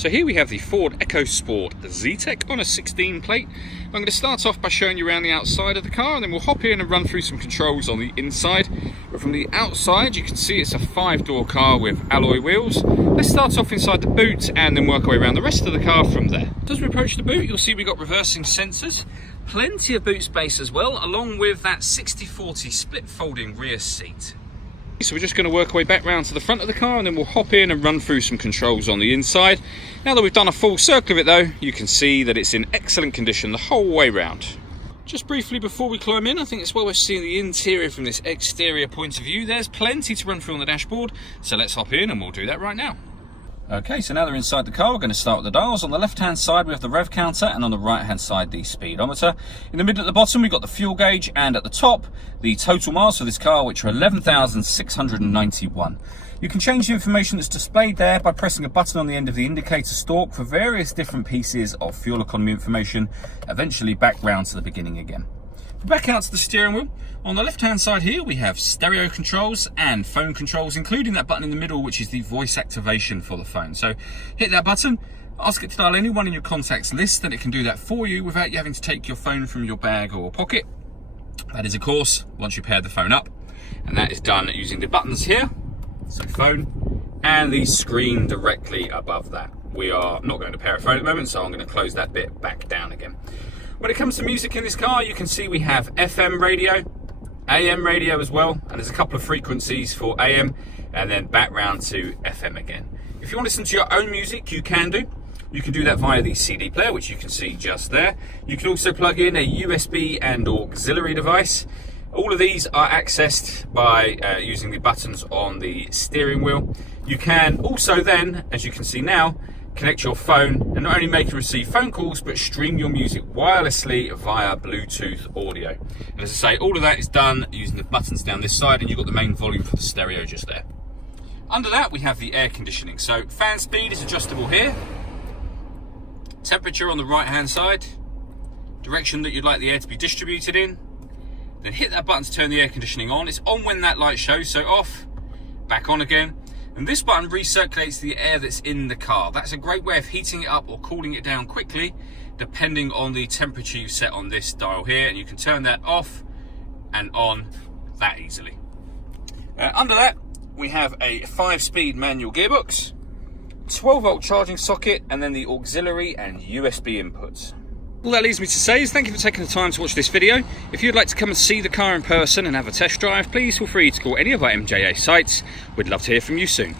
So here we have the Ford Ecosport Zetec on a 16 plate. I'm going to start off by showing you around the outside of the car, and then we'll hop in and run through some controls on the inside. But from the outside you can see it's a 5-door car with alloy wheels. Let's start off inside the boot and then work our way around the rest of the car from there. As we approach the boot, you'll see we've got reversing sensors, plenty of boot space as well, along with that 60/40 split folding rear seat. So we're just going to work our way back round to the front of the car, and then we'll hop in and run through some controls on the inside. Now that we've done a full circle of it though, you can see that it's in excellent condition the whole way round. Just briefly before we climb in, I think it's well worth seeing the interior from this exterior point of view. There's plenty to run through on the dashboard, so let's hop in and we'll do that right now. Okay, so now they're inside the car, we're going to start with the dials. On the left-hand side, we have the rev counter, and on the right-hand side, the speedometer. In the middle at the bottom, we've got the fuel gauge, and at the top, the total miles for this car, which are 11,691. You can change the information that's displayed there by pressing a button on the end of the indicator stalk for various different pieces of fuel economy information, eventually back round to the beginning again. Back out to the steering wheel. On the left hand side here we have stereo controls and phone controls, including that button in the middle which is the voice activation for the phone. So hit that button, ask it to dial anyone in your contacts list, and it can do that for you without you having to take your phone from your bag or pocket. That is of course once you pair the phone up, and that is done using the buttons here, so phone, and the screen directly above that. We are not going to pair a phone at the moment, so I'm going to close that bit back down again. When it comes to music in this car, you can see we have FM radio, AM radio as well, and there's a couple of frequencies for AM, and then back round to FM again. If you want to listen to your own music, you can do. You can do that via the CD player, which you can see just there. You can also plug in a USB and auxiliary device. All of these are accessed by using the buttons on the steering wheel. You can also then, as you can see now, connect your phone and not only make and receive phone calls, but stream your music wirelessly via Bluetooth audio. And as I say, all of that is done using the buttons down this side, and you've got the main volume for the stereo just there. Under that we have the air conditioning. So fan speed is adjustable here, temperature on the right hand side, direction that you'd like the air to be distributed in, then hit that button to turn the air conditioning on. It's on when that light shows, so off, back on again. And this button recirculates the air that's in the car. That's a great way of heating it up or cooling it down quickly, depending on the temperature you set on this dial here, and you can turn that off and on that easily. Under that, we have a 5-speed manual gearbox, 12-volt charging socket, and then the auxiliary and USB inputs. All that leaves me to say is thank you for taking the time to watch this video. If you'd like to come and see the car in person and have a test drive, please feel free to call any of our MJA sites. We'd love to hear from you soon.